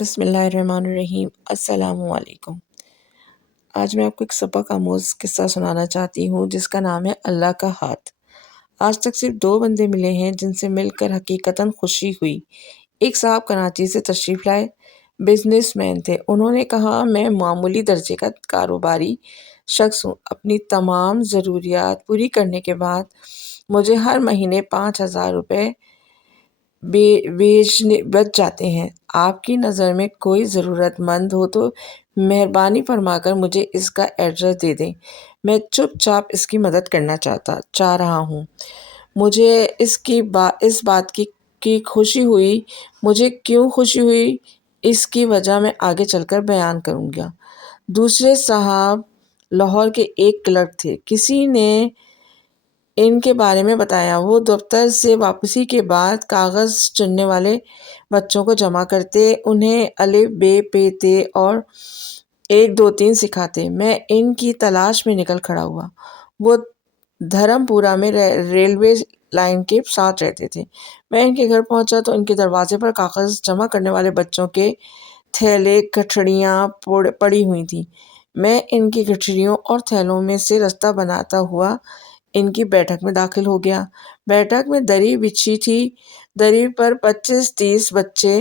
بسم اللہ الرحمن الرحیم۔ السلام علیکم۔ آج میں آپ کو ایک سبق آموز قصہ سنانا چاہتی ہوں جس کا نام ہے اللہ کا ہاتھ۔ آج تک صرف 2 بندے ملے ہیں جن سے مل کر حقیقتاً خوشی ہوئی۔ ایک صاحب کراچی سے تشریف لائے، بزنس مین تھے۔ انہوں نے کہا، میں معمولی درجے کا کاروباری شخص ہوں۔ اپنی تمام ضروریات پوری کرنے کے بعد مجھے ہر مہینے 5,000 روپے بچ جاتے ہیں۔ آپ کی نظر میں کوئی ضرورت مند ہو تو مہربانی فرما کر مجھے اس کا ایڈریس دے دیں۔ میں چپ چاپ اس کی مدد کرنا چاہ رہا ہوں۔ مجھے اس بات کی خوشی ہوئی۔ مجھے کیوں خوشی ہوئی اس کی وجہ میں آگے چل کر بیان کروں گا۔ دوسرے صاحب لاہور کے ایک کلرک تھے۔ کسی نے ان کے بارے میں بتایا، وہ دفتر سے واپسی کے بعد کاغذ چننے والے بچوں کو جمع کرتے، انہیں الف ب پ ت اور 1 2 3 سکھاتے۔ میں ان کی تلاش میں نکل کھڑا ہوا۔ وہ دھرم پورہ میں ریلوے لائن کے ساتھ رہتے تھے۔ میں ان کے گھر پہنچا تو ان کے دروازے پر کاغذ جمع کرنے والے بچوں کے تھیلے گٹھڑیاں پڑی ہوئی تھیں۔ میں ان کی گٹھڑیوں اور تھیلوں میں سے راستہ بناتا ہوا ان کی بیٹھک میں داخل ہو گیا۔ بیٹھک میں دری بچھی تھی۔ دری پر 25-30 بچے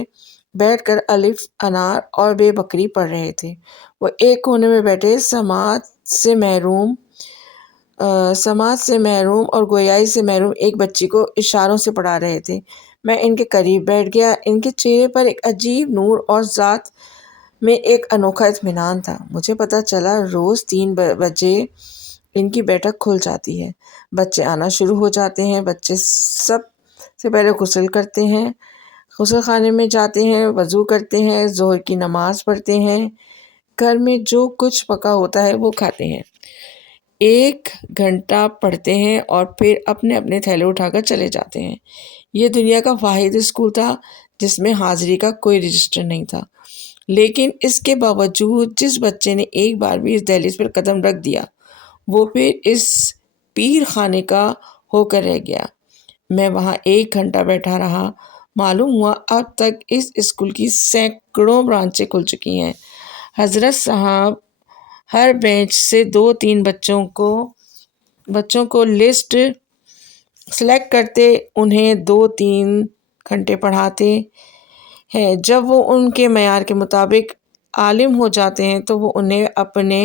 بیٹھ کر الف انار اور ب بکری پڑھ رہے تھے۔ وہ ایک کونے میں بیٹھے سماعت سے محروم اور گویائی سے محروم ایک بچی کو اشاروں سے پڑھا رہے تھے۔ میں ان کے قریب بیٹھ گیا۔ ان کے چہرے پر ایک عجیب نور اور ذات میں ایک انوکھا اطمینان تھا۔ مجھے پتہ چلا روز 3 بجے ان کی بیٹھک کھل جاتی ہے۔ بچے آنا شروع ہو جاتے ہیں۔ بچے سب سے پہلے غسل کرتے ہیں، غسل خانے میں جاتے ہیں، وضو کرتے ہیں، ظہر کی نماز پڑھتے ہیں، گھر میں جو کچھ پکا ہوتا ہے وہ کھاتے ہیں، 1 گھنٹہ پڑھتے ہیں اور پھر اپنے اپنے تھیلے اٹھا کر چلے جاتے ہیں۔ یہ دنیا کا واحد اسکول تھا جس میں حاضری کا کوئی رجسٹر نہیں تھا، لیکن اس کے باوجود جس بچے نے ایک بار بھی اس دہلیز پر قدم رکھ دیا وہ پھر اس پیر خانے کا ہو کر رہ گیا۔ میں وہاں 1 گھنٹہ بیٹھا رہا۔ معلوم ہوا اب تک اس اسکول کی سینکڑوں برانچیں کھل چکی ہیں۔ حضرت صاحب ہر بینچ سے 2-3 بچوں کو لسٹ سلیکٹ کرتے، انہیں 2-3 گھنٹے پڑھاتے ہیں۔ جب وہ ان کے معیار کے مطابق عالم ہو جاتے ہیں تو وہ انہیں اپنے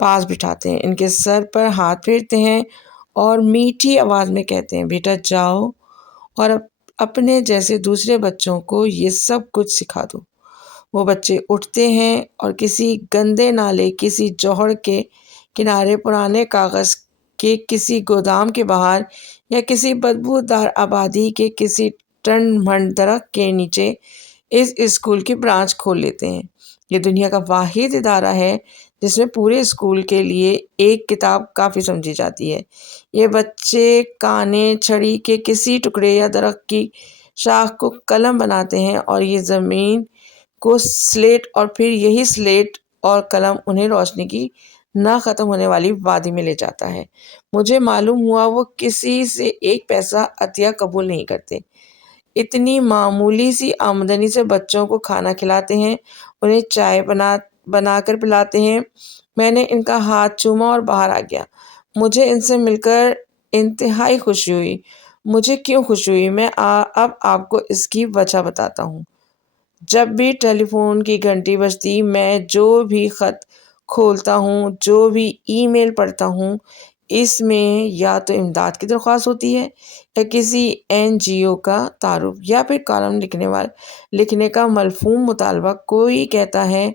پاس بٹھاتے ہیں، ان کے سر پر ہاتھ پھیرتے ہیں اور میٹھی آواز میں کہتے ہیں، بیٹا جاؤ اور اپنے جیسے دوسرے بچوں کو یہ سب کچھ سکھا دو۔ وہ بچے اٹھتے ہیں اور کسی گندے نالے، کسی جوہڑ کے کنارے، پرانے کاغذ کے کسی گودام کے باہر یا کسی بدبودار آبادی کے کسی ٹنڈ منڈ درخت کے نیچے اس اسکول کی برانچ کھول لیتے ہیں۔ یہ دنیا کا واحد ادارہ ہے جس میں پورے اسکول کے لیے ایک کتاب کافی سمجھی جاتی ہے۔ یہ بچے کانے چھڑی کے کسی ٹکڑے یا درخت کی شاخ کو قلم بناتے ہیں اور یہ زمین کو سلیٹ اور پھر یہی سلیٹ اور قلم انہیں روشنی کی نہ ختم ہونے والی وادی میں لے جاتا ہے۔ مجھے معلوم ہوا وہ کسی سے 1 پیسہ عطیہ قبول نہیں کرتے۔ اتنی معمولی سی آمدنی سے بچوں کو کھانا کھلاتے ہیں، انہیں چائے بنا کر پلاتے ہیں۔ میں نے ان کا ہاتھ چوما اور باہر آ گیا۔ مجھے ان سے مل کر انتہائی خوشی ہوئی۔ مجھے کیوں خوشی ہوئی، میں اب آپ کو اس کی وجہ بتاتا ہوں۔ جب بھی ٹیلی فون کی گھنٹی بجتی، میں جو بھی خط کھولتا ہوں، جو بھی ای میل پڑھتا ہوں، اس میں یا تو امداد کی درخواست ہوتی ہے یا کسی NGO کا تعارف یا پھر کالم لکھنے کا ملفوم مطالبہ۔ کوئی کہتا ہے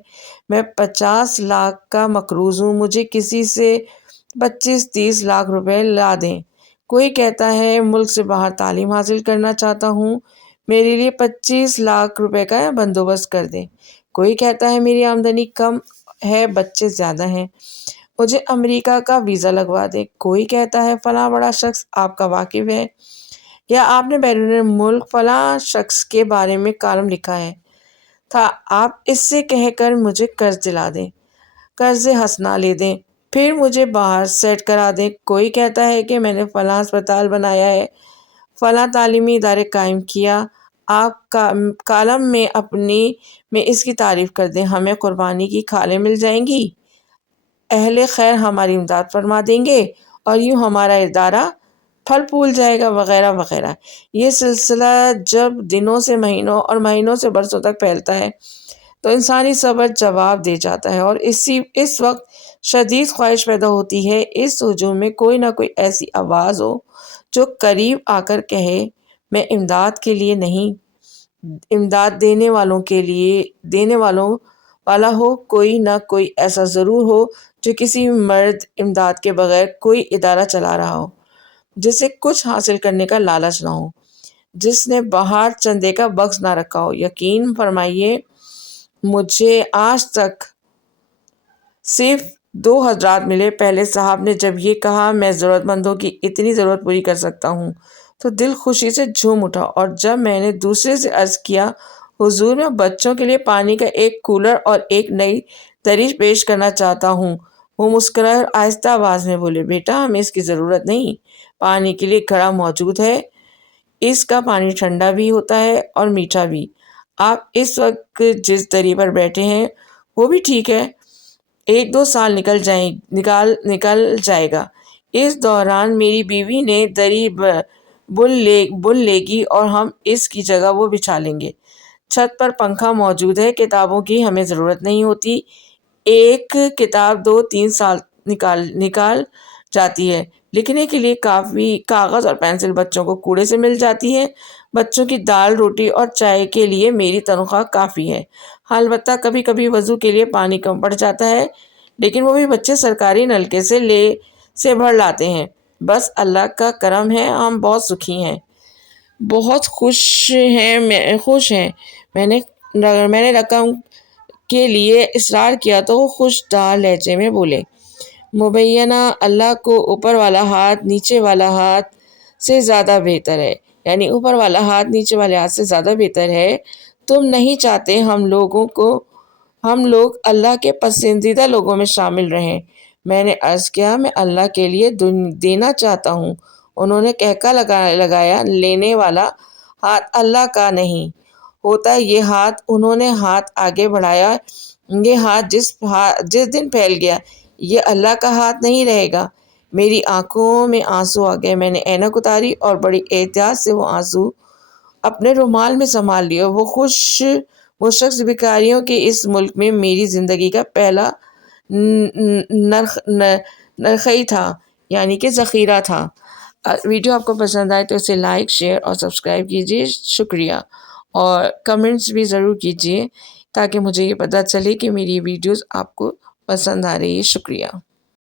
میں 50 لاکھ کا مقروض ہوں، مجھے کسی سے 25-30 لاکھ روپے لا دیں۔ کوئی کہتا ہے ملک سے باہر تعلیم حاصل کرنا چاہتا ہوں، میرے لیے 25 لاکھ روپے کا بندوبست کر دیں۔ کوئی کہتا ہے میری آمدنی کم ہے، بچے زیادہ ہیں، مجھے امریکہ کا ویزا لگوا دیں۔ کوئی کہتا ہے فلاں بڑا شخص آپ کا واقف ہے یا آپ نے بیرون ملک فلاں شخص کے بارے میں کالم لکھا ہے تھا، آپ اس سے کہہ کر مجھے قرض دلا دیں، قرض حسنہ لے دیں، پھر مجھے باہر سیٹ کرا دیں۔ کوئی کہتا ہے کہ میں نے فلاں ہسپتال بنایا ہے، فلاں تعلیمی ادارے قائم کیا، آپ کالم میں اس کی تعریف کر دیں، ہمیں قربانی کی کھالیں مل جائیں گی، اہل خیر ہماری امداد فرما دیں گے اور یوں ہمارا ادارہ پھل پھول جائے گا، وغیرہ وغیرہ۔ یہ سلسلہ جب دنوں سے مہینوں اور مہینوں سے برسوں تک پھیلتا ہے تو انسانی صبر جواب دے جاتا ہے، اور اس وقت شدید خواہش پیدا ہوتی ہے اس ہجوم میں کوئی نہ کوئی ایسی آواز ہو جو قریب آ کر کہے میں امداد کے لیے نہیں، امداد دینے والوں والا ہو، کوئی نہ کوئی ایسا ضرور ہو جو کسی مرد امداد کے بغیر کوئی ادارہ چلا رہا ہو، جسے کچھ حاصل کرنے کا لالچ نہ ہو، جس نے باہر چندے کا بکس نہ رکھا ہو۔ یقین فرمائیے مجھے آج تک صرف 2 حضرات ملے۔ پہلے صاحب نے جب یہ کہا میں ضرورت مندوں کی اتنی ضرورت پوری کر سکتا ہوں تو دل خوشی سے جھوم اٹھا، اور جب میں نے دوسرے سے عرض کیا حضور میں بچوں کے لیے پانی کا ایک کولر اور ایک نئی دری پیش کرنا چاہتا ہوں، وہ مسکرائے اور آہستہ آواز میں بولے بیٹا ہمیں اس کی ضرورت نہیں، پانی کے لیے گھڑا موجود ہے، اس کا پانی ٹھنڈا بھی ہوتا ہے اور میٹھا بھی، آپ اس وقت جس دری پر بیٹھے ہیں وہ بھی ٹھیک ہے، 1-2 سال نکل جائے گا، اس دوران میری بیوی نے دری بن لے گی اور ہم اس کی جگہ وہ بچھا لیں گے، چھت پر پنکھا موجود ہے، کتابوں کی ہمیں ضرورت نہیں ہوتی، ایک کتاب 2-3 سال نکال جاتی ہے، لکھنے کے لیے کافی کاغذ اور پینسل بچوں کو کوڑے سے مل جاتی ہے، بچوں کی دال روٹی اور چائے کے لیے میری تنخواہ کافی ہے، البتہ کبھی کبھی وضو کے لیے پانی کم پڑ جاتا ہے، لیکن وہ بھی بچے سرکاری نلکے سے بھر لاتے ہیں، بس اللہ کا کرم ہے ہم بہت سکھی ہیں، بہت خوش ہیں۔ میں نے رقم کے لیے اصرار کیا تو وہ خوشدار لہجے میں بولے مبینہ اللہ کو اوپر والا ہاتھ نیچے والا ہاتھ سے زیادہ بہتر ہے، یعنی اوپر والا ہاتھ نیچے والے ہاتھ سے زیادہ بہتر ہے، تم نہیں چاہتے ہم لوگ اللہ کے پسندیدہ لوگوں میں شامل رہیں؟ میں نے عرض کیا میں اللہ کے لیے دینا چاہتا ہوں۔ انہوں نے کہکا لگایا لینے والا ہاتھ اللہ کا نہیں ہوتا یہ ہاتھ، انہوں نے ہاتھ آگے بڑھایا، یہ ہاتھ جس دن پھیل گیا یہ اللہ کا ہاتھ نہیں رہے گا۔ میری آنکھوں میں آنسو آ گئے، میں نے اینک اتاری اور بڑی احتیاط سے وہ آنسو اپنے رومال میں سنبھال لیے۔ وہ شخص بھکاریوں کے اس ملک میں میری زندگی کا پہلا نرخی تھا، یعنی کہ ذخیرہ تھا۔ ویڈیو آپ کو پسند آئے تو اسے لائک، شیئر اور سبسکرائب کیجیے، شکریہ، اور کمنٹس بھی ضرور کیجیے تاکہ مجھے یہ پتہ چلے کہ میری ویڈیوز آپ کو پسند آ رہی ہے۔ شکریہ۔